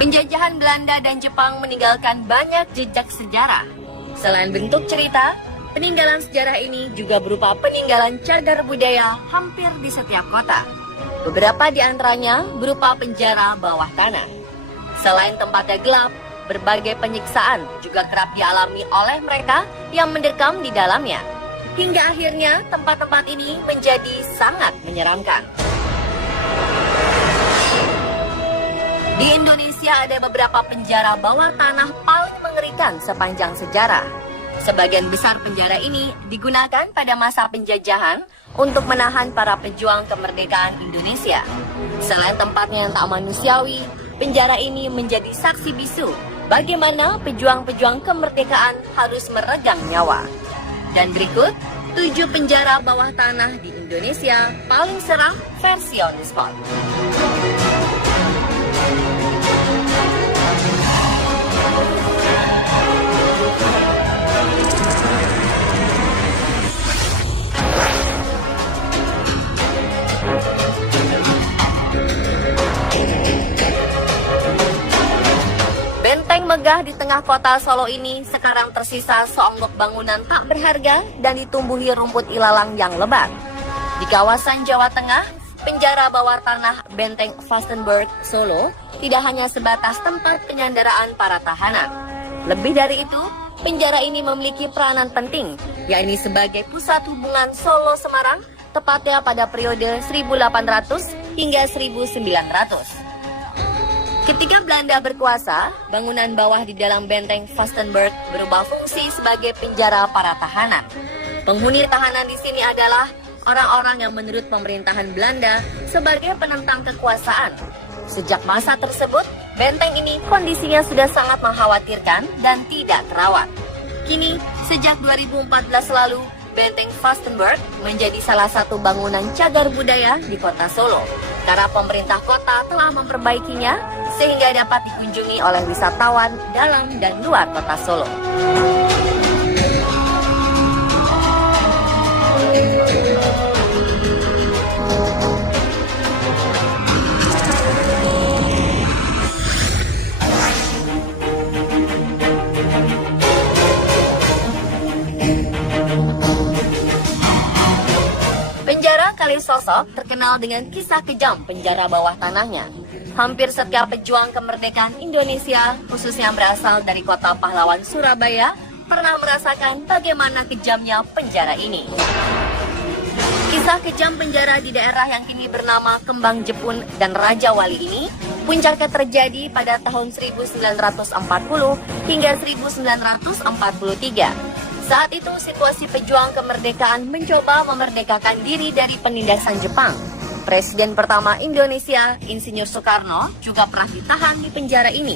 Penjajahan Belanda dan Jepang meninggalkan banyak jejak sejarah. Selain bentuk cerita, peninggalan sejarah ini juga berupa peninggalan cagar budaya hampir di setiap kota. Beberapa di antaranya berupa penjara bawah tanah. Selain tempatnya gelap, berbagai penyiksaan juga kerap dialami oleh mereka yang mendekam di dalamnya. Hingga akhirnya tempat-tempat ini menjadi sangat menyeramkan. Di Indonesia ada beberapa penjara bawah tanah paling mengerikan sepanjang sejarah. Sebagian besar penjara ini digunakan pada masa penjajahan untuk menahan para pejuang kemerdekaan Indonesia. Selain tempatnya yang tak manusiawi, penjara ini menjadi saksi bisu bagaimana pejuang-pejuang kemerdekaan harus meregang nyawa. Dan berikut 7 penjara bawah tanah di Indonesia paling seram versi On The Spot. Benteng megah di tengah kota Solo ini sekarang tersisa seonggok bangunan tak berharga dan ditumbuhi rumput ilalang yang lebat. Di kawasan Jawa Tengah, penjara bawah tanah Benteng Vastenburg, Solo tidak hanya sebatas tempat penyanderaan para tahanan. Lebih dari itu, penjara ini memiliki peranan penting, yakni sebagai pusat hubungan Solo-Semarang, tepatnya pada periode 1800 hingga 1900. Ketika Belanda berkuasa, bangunan bawah di dalam benteng Vastenburg berubah fungsi sebagai penjara para tahanan. Penghuni tahanan di sini adalah orang-orang yang menurut pemerintahan Belanda sebagai penentang kekuasaan. Sejak masa tersebut, benteng ini kondisinya sudah sangat mengkhawatirkan dan tidak terawat. Kini, sejak 2014 lalu, Benteng Vastenburg menjadi salah satu bangunan cagar budaya di kota Solo karena pemerintah kota telah memperbaikinya sehingga dapat dikunjungi oleh wisatawan dalam dan luar kota Solo. Kalisosok terkenal dengan kisah kejam penjara bawah tanahnya. Hampir setiap pejuang kemerdekaan Indonesia, khususnya yang berasal dari kota pahlawan Surabaya, pernah merasakan bagaimana kejamnya penjara ini. Kisah kejam penjara di daerah yang kini bernama Kembang Jepun dan Raja Wali ini puncaknya terjadi pada tahun 1940 hingga 1943. Saat itu situasi pejuang kemerdekaan mencoba memerdekakan diri dari penindasan Jepang. Presiden pertama Indonesia, Insinyur Soekarno, juga pernah ditahan di penjara ini.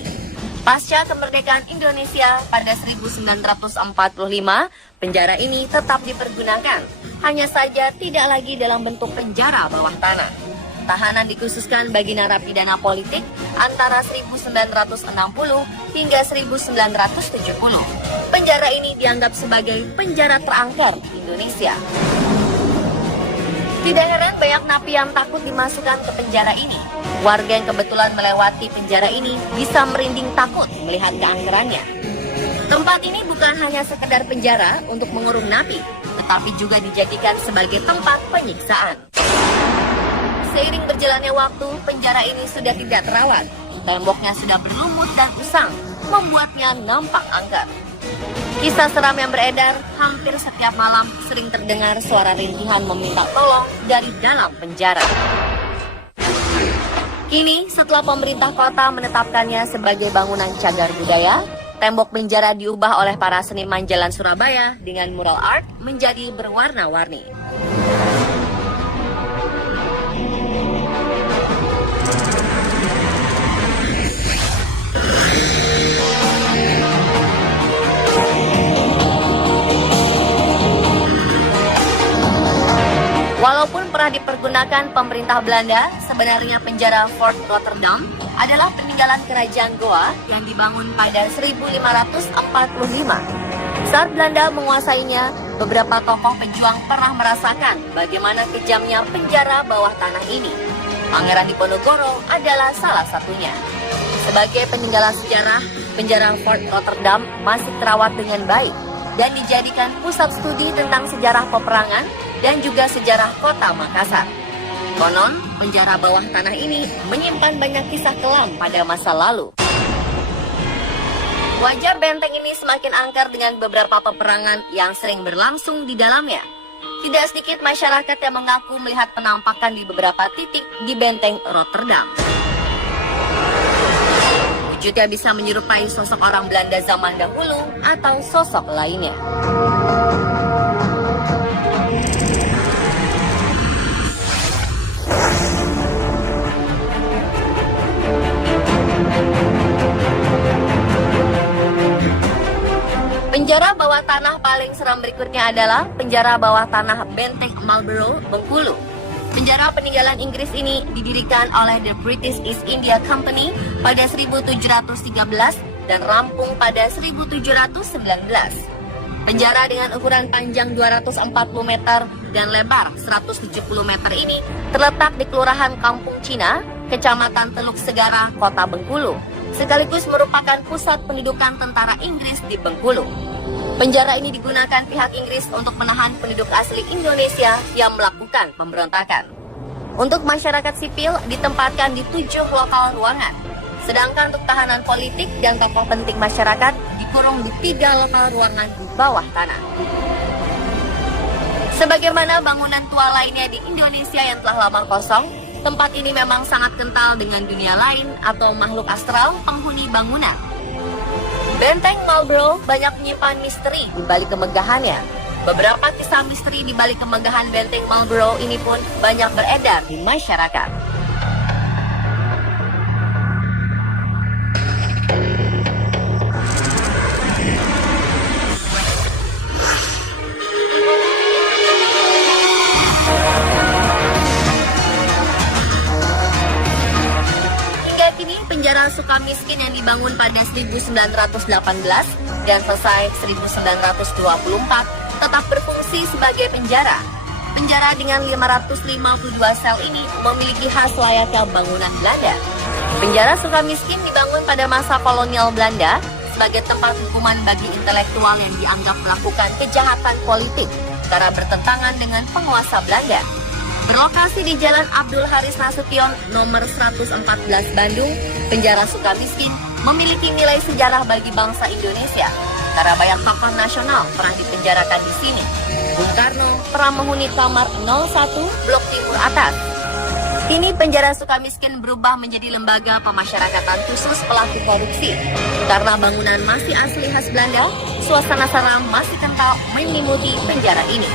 Pasca kemerdekaan Indonesia pada 1945, penjara ini tetap dipergunakan. Hanya saja tidak lagi dalam bentuk penjara bawah tanah. Tahanan dikhususkan bagi narapidana politik antara 1960 hingga 1970. Penjara ini dianggap sebagai penjara terangker di Indonesia. Tidak heran banyak napi yang takut dimasukkan ke penjara ini. Warga yang kebetulan melewati penjara ini bisa merinding takut melihat keangkerannya. Tempat ini bukan hanya sekedar penjara untuk mengurung napi, tetapi juga dijadikan sebagai tempat penyiksaan. Seiring berjalannya waktu, penjara ini sudah tidak terawat. Temboknya sudah berlumut dan usang, membuatnya nampak angker. Kisah seram yang beredar, hampir setiap malam sering terdengar suara rintihan meminta tolong dari dalam penjara. Kini, setelah pemerintah kota menetapkannya sebagai bangunan cagar budaya, tembok penjara diubah oleh para seniman Jalan Surabaya dengan mural art menjadi berwarna-warni. Walaupun pernah dipergunakan pemerintah Belanda, sebenarnya penjara Fort Rotterdam adalah peninggalan kerajaan Goa yang dibangun pada 1545. Saat Belanda menguasainya, beberapa tokoh pejuang pernah merasakan bagaimana kejamnya penjara bawah tanah ini. Pangeran Diponegoro adalah salah satunya. Sebagai peninggalan sejarah, penjara Fort Rotterdam masih terawat dengan baik dan dijadikan pusat studi tentang sejarah peperangan dan juga sejarah kota Makassar. Konon, penjara bawah tanah ini menyimpan banyak kisah kelam pada masa lalu. Wajah benteng ini semakin angker dengan beberapa peperangan yang sering berlangsung di dalamnya. Tidak sedikit masyarakat yang mengaku melihat penampakan di beberapa titik di benteng Rotterdam. Wujudnya bisa menyerupai sosok orang Belanda zaman dahulu atau sosok lainnya. Penjara bawah tanah paling seram berikutnya adalah penjara bawah tanah Benteng Marlborough, Bengkulu. Penjara peninggalan Inggris ini didirikan oleh The British East India Company pada 1713 dan rampung pada 1719. Penjara dengan ukuran panjang 240 meter dan lebar 170 meter ini terletak di Kelurahan Kampung Cina, Kecamatan Teluk Segara, Kota Bengkulu, sekaligus merupakan pusat pendudukan tentara Inggris di Bengkulu. Penjara ini digunakan pihak Inggris untuk menahan penduduk asli Indonesia yang melakukan pemberontakan. Untuk masyarakat sipil ditempatkan di 7 lokal ruangan, sedangkan untuk tahanan politik dan tokoh penting masyarakat dikurung di 3 lokal ruangan di bawah tanah. Sebagaimana bangunan tua lainnya di Indonesia yang telah lama kosong, tempat ini memang sangat kental dengan dunia lain atau makhluk astral penghuni bangunan. Benteng Marlborough banyak menyimpan misteri di balik kemegahannya. Beberapa kisah misteri di balik kemegahan Benteng Marlborough ini pun banyak beredar di masyarakat. Penjara Sukamiskin yang dibangun pada 1918 dan selesai 1924 tetap berfungsi sebagai penjara. Penjara dengan 552 sel ini memiliki khas layaknya bangunan Belanda. Penjara Sukamiskin dibangun pada masa kolonial Belanda sebagai tempat hukuman bagi intelektual yang dianggap melakukan kejahatan politik karena bertentangan dengan penguasa Belanda. Berlokasi di Jalan Abdul Haris Nasution nomor 114 Bandung, penjara Sukamiskin memiliki nilai sejarah bagi bangsa Indonesia karena banyak tokoh nasional pernah dipenjarakan di sini. Bung Karno pernah menghuni kamar 01 Blok Timur Atas. Kini penjara Sukamiskin berubah menjadi lembaga pemasyarakatan khusus pelaku korupsi. Karena bangunan masih asli khas Belanda, suasana seram masih kental menyelimuti penjara ini.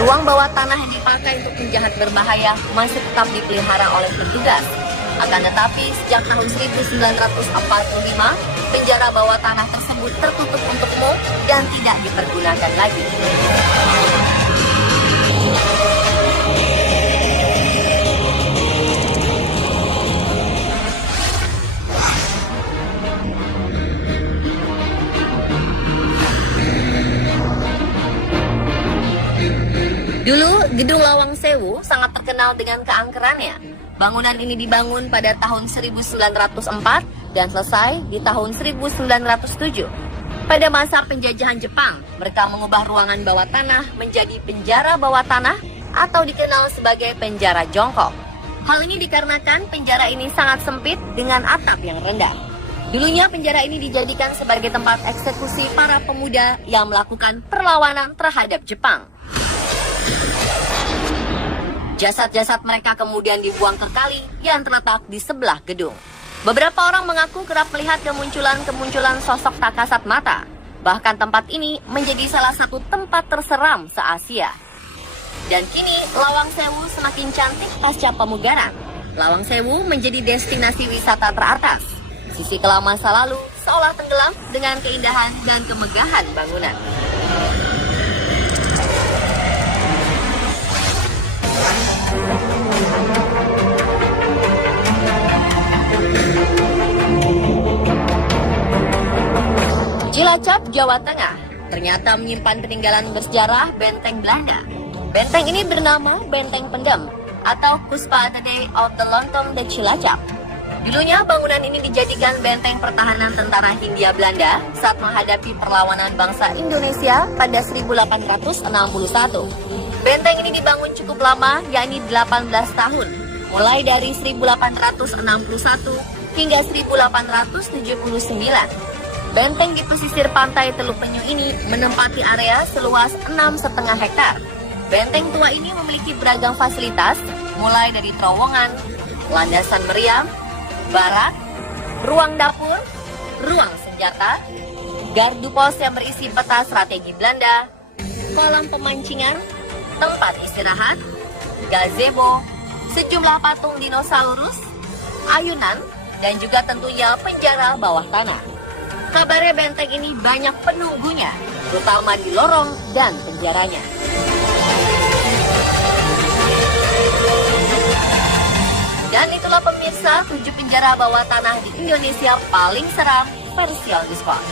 Ruang bawah tanah yang dipakai untuk penjahat berbahaya masih tetap dipelihara oleh petugas. Akan tetapi, sejak tahun 1945, penjara bawah tanah tersebut tertutup untuk umum dan tidak dipergunakan lagi. Dulu, Gedung Lawang Sewu sangat terkenal dengan keangkerannya. Bangunan ini dibangun pada tahun 1904 dan selesai di tahun 1907. Pada masa penjajahan Jepang, mereka mengubah ruangan bawah tanah menjadi penjara bawah tanah atau dikenal sebagai penjara jongkok. Hal ini dikarenakan penjara ini sangat sempit dengan atap yang rendah. Dulunya penjara ini dijadikan sebagai tempat eksekusi para pemuda yang melakukan perlawanan terhadap Jepang. Jasad-jasad mereka kemudian dibuang ke kali yang terletak di sebelah gedung. Beberapa orang mengaku kerap melihat kemunculan sosok tak kasat mata. Bahkan tempat ini menjadi salah satu tempat terseram se-Asia. Dan kini Lawang Sewu semakin cantik pasca pemugaran. Lawang Sewu menjadi destinasi wisata teratas. Sisi kelam masa lalu seolah tenggelam dengan keindahan dan kemegahan bangunan. Cilacap, Jawa Tengah, ternyata menyimpan peninggalan bersejarah benteng Belanda. Benteng ini bernama Benteng Pendem atau Kuspa the Day of the Lontong de Cilacap. Dulunya bangunan ini dijadikan benteng pertahanan tentara Hindia Belanda saat menghadapi perlawanan bangsa Indonesia pada 1861. Benteng ini dibangun cukup lama, yakni 18 tahun, mulai dari 1861 hingga 1879. Benteng di pesisir pantai Teluk Penyu ini menempati area seluas 6,5 hektar. Benteng tua ini memiliki beragam fasilitas, mulai dari terowongan, landasan meriam, barak, ruang dapur, ruang senjata, gardu pos yang berisi peta strategi Belanda, kolam pemancingan, tempat istirahat, gazebo, sejumlah patung dinosaurus, ayunan, dan juga tentunya penjara bawah tanah. Kabarnya benteng ini banyak penunggunya, terutama di lorong dan penjaranya. Dan itulah pemirsa 7 penjara bawah tanah di Indonesia paling seram versi On The Spot.